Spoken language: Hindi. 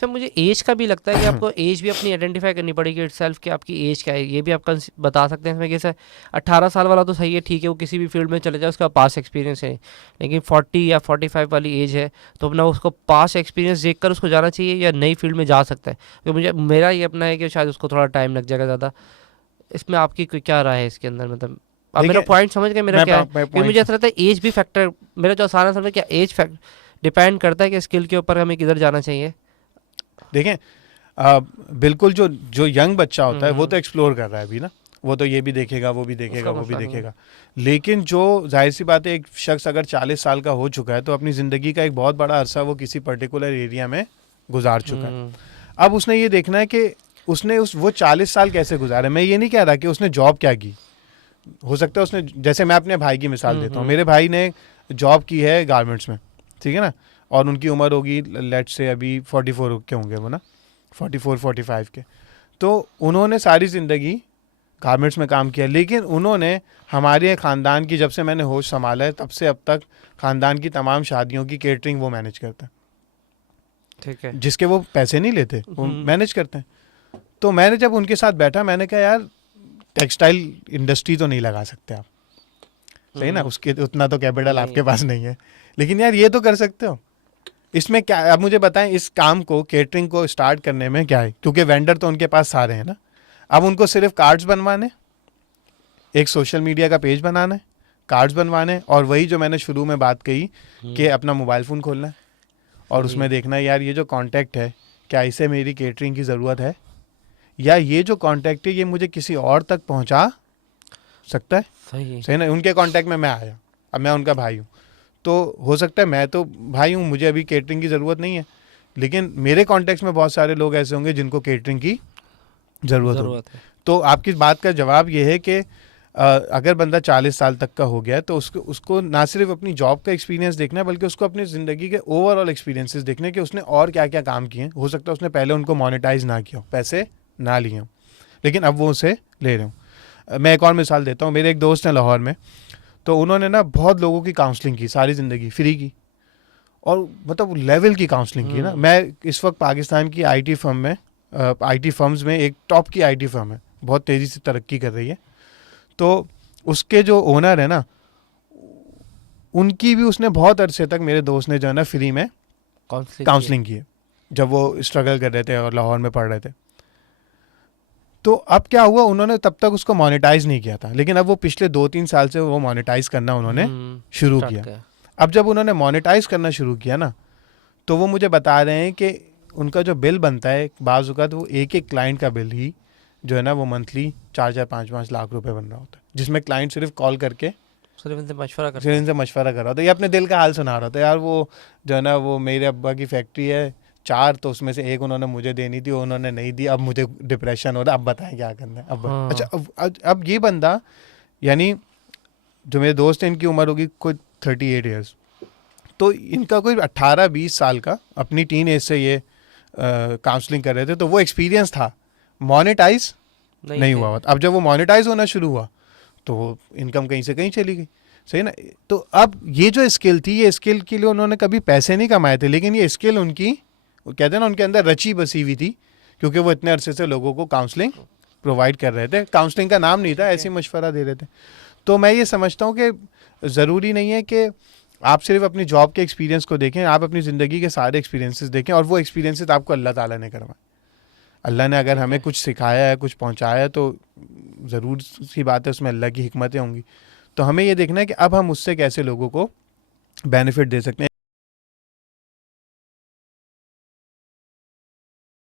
अच्छा, मुझे एज का भी लगता है कि आपको एज भी अपनी आइडेंटिफाई करनी पड़ेगी इटसेल्फ कि आपकी एज क्या है, ये भी आप बता सकते हैं इसमें। जैसे 18 साल वाला तो सही है, ठीक है, वो किसी भी फील्ड में चले जाए, उसका पास एक्सपीरियंस है। लेकिन 40 या 45 वाली एज है, तो अपना उसको पास एक्सपीरियंस देख कर उसको जाना चाहिए या नई फील्ड में जा सकता है? तो मुझे मेरा ये अपना है कि शायद उसको थोड़ा टाइम लग जाएगा ज़्यादा। इसमें आपकी क्या राय है इसके अंदर? मतलब आप मेरा देखिए, पॉइंट समझ गए मेरा क्या है? मैं क्योंकि मुझे पॉइंट, ऐसा लगता है एज भी फैक्टर, मेरा जो आसान समझ क्या, एज फैक्ट डिपेंड करता है कि स्किल के ऊपर हमें किधर जाना चाहिए। देखें, आ, बिल्कुल, जो जो यंग बच्चा होता है वो हम्म। तो एक्सप्लोर कर रहा है अभी ना, वो तो ये भी देखेगा, वो भी देखेगा, उसका वो भी मसला नहीं है। देखेगा। लेकिन जो जाहिर सी बात है, एक शख्स अगर 40 साल का हो चुका है तो अपनी ज़िंदगी का एक बहुत बड़ा अरसा वो किसी पर्टिकुलर एरिया में गुजार चुका है। हम्म। अब उसने ये देखना है कि उसने उस वो 40 साल कैसे गुजारे। मैं ये नहीं कह रहा कि उसने जॉब क्या की, हो सकता है उसने, जैसे मैं अपने भाई की मिसाल देता हूँ, हम्म। मेरे भाई ने जॉब की है गारमेंट्स में, ठीक है ना, और उनकी उम्र होगी लेट से अभी 44 के होंगे वो ना, 44-45 के। तो उन्होंने सारी ज़िंदगी गारमेंट्स में काम किया, लेकिन उन्होंने हमारे ख़ानदान की, जब से मैंने होश संभाला है तब से अब तक, ख़ानदान की तमाम शादियों की केटरिंग वो मैनेज करते हैं। ठीक है। जिसके वो पैसे नहीं लेते, वो हम्म। मैनेज करते हैं। तो मैंने जब उनके साथ बैठा, मैंने कहा यार, टेक्सटाइल इंडस्ट्री तो नहीं लगा सकते आप, सही ना, हम्म। उसके उतना तो कैपिटल नहीं आपके है। पास नहीं है, लेकिन यार ये तो कर सकते हो। इसमें क्या, अब मुझे बताएं, इस काम को, केटरिंग को स्टार्ट करने में क्या है, क्योंकि वेंडर तो उनके पास सारे हैं ना। अब उनको सिर्फ कार्ड्स बनवाने, एक सोशल मीडिया का पेज बनाना है, कार्ड्स बनवाने, और वही जो मैंने शुरू में बात कही कि हम्म। अपना मोबाइल फ़ोन खोलना है और सही उसमें है। देखना है यार ये जो कांटेक्ट है, क्या इसे मेरी केटरिंग की ज़रूरत है, या ये जो कांटेक्ट है ये मुझे किसी और तक पहुंचा सकता है। सही है। सही ना, उनके कांटेक्ट में मैं आया, अब मैं उनका भाई हूँ, तो हो सकता है, मैं तो भाई हूँ, मुझे अभी केटरिंग की ज़रूरत नहीं है, लेकिन मेरे कॉन्टेक्स्ट में बहुत सारे लोग ऐसे होंगे जिनको केटरिंग की ज़रूरत होगी। ज़रूरत है। तो आपकी बात का जवाब ये है कि अगर बंदा 40 साल तक का हो गया है तो उसको उसको ना सिर्फ अपनी जॉब का एक्सपीरियंस देखना है, बल्कि उसको अपनी ज़िंदगी के ओवरऑल एक्सपीरियंसेस देखने कि उसने और क्या क्या काम किए हैं। हो सकता है उसने पहले उनको मोनेटाइज ना किया हो, पैसे ना लिए हों, लेकिन अब वो उसे ले रहे हों। मैं एक और मिसाल देता हूँ, मेरे एक दोस्त हैं लाहौर में, तो उन्होंने ना बहुत लोगों की काउंसलिंग की सारी ज़िंदगी फ्री की, और मतलब लेवल की काउंसलिंग की ना। हम्म। मैं इस वक्त पाकिस्तान की आईटी फर्म में, आईटी फर्म्स में एक टॉप की आईटी फर्म है, बहुत तेज़ी से तरक्की कर रही है। तो उसके जो ओनर है ना, उनकी भी उसने बहुत अरसे तक, मेरे दोस्त ने जो है ना, फ्री में काउंसलिंग की है। काउंसलिंग की है, जब वो स्ट्रगल कर रहे थे और लाहौर में पढ़ रहे थे। तो अब क्या हुआ, उन्होंने तब तक उसको मोनेटाइज नहीं किया था, लेकिन अब वो पिछले 2-3 साल से वो मोनेटाइज करना उन्होंने शुरू स्टार्ट किया। किया। अब जब उन्होंने मोनेटाइज करना शुरू किया ना, तो वो मुझे बता रहे हैं कि उनका जो बिल बनता है बाज़ औक़ात, वो एक एक क्लाइंट का बिल ही जो है ना, वो मंथली 4-4 5-5 लाख रुपए बन रहा होता है, जिसमें क्लाइंट सिर्फ कॉल करके सिर्फ इनसे मशवरा सिर्फ करता है। इनसे मशवरा कर रहा होता है, ये अपने दिल का हाल सुना रहा होता है। यार वो जो है ना, वो मेरे अब्बा की फैक्ट्री है 4, तो उसमें से एक उन्होंने मुझे देनी थी, उन्होंने नहीं दी, अब मुझे डिप्रेशन हो रहा है, अब बताएं क्या करना है अब। अच्छा, हाँ। अब ये बंदा, यानी जो मेरे दोस्त हैं, इनकी उम्र होगी कोई 38 ईयर्स, तो इनका कोई 18-20 साल का, अपनी टीन एज से ये काउंसलिंग कर रहे थे, तो वो एक्सपीरियंस था, मोनेटाइज नहीं नहीं थे। हुआ। अब जब वो मोनेटाइज होना शुरू हुआ तो इनकम कहीं से कहीं चली गई, सही ना। तो अब ये जो स्किल थी, ये स्किल के लिए उन्होंने कभी पैसे नहीं कमाए थे, लेकिन ये स्किल उनकी, वो कहते हैं ना, उनके अंदर रची बसी हुई थी, क्योंकि वो इतने अरसे से लोगों को काउंसलिंग प्रोवाइड कर रहे थे। काउंसलिंग का नाम नहीं था, ठीक ऐसे है। ही मशवरा दे रहे थे। तो मैं ये समझता हूँ कि ज़रूरी नहीं है कि आप सिर्फ अपनी जॉब के एक्सपीरियंस को देखें, आप अपनी ज़िंदगी के सारे एक्सपीरियंसेस देखें, और वो एक्सपीरियंसेस आपको अल्लाह ताला ने करवाए। अल्लाह ने अगर ठीक हमें है। कुछ सिखाया है, कुछ पहुंचाया है, तो ज़रूर सी बात है उसमें अल्लाह की हिकमतें होंगी। तो हमें ये देखना है कि अब हम उससे कैसे लोगों को बेनिफिट दे सकते हैं।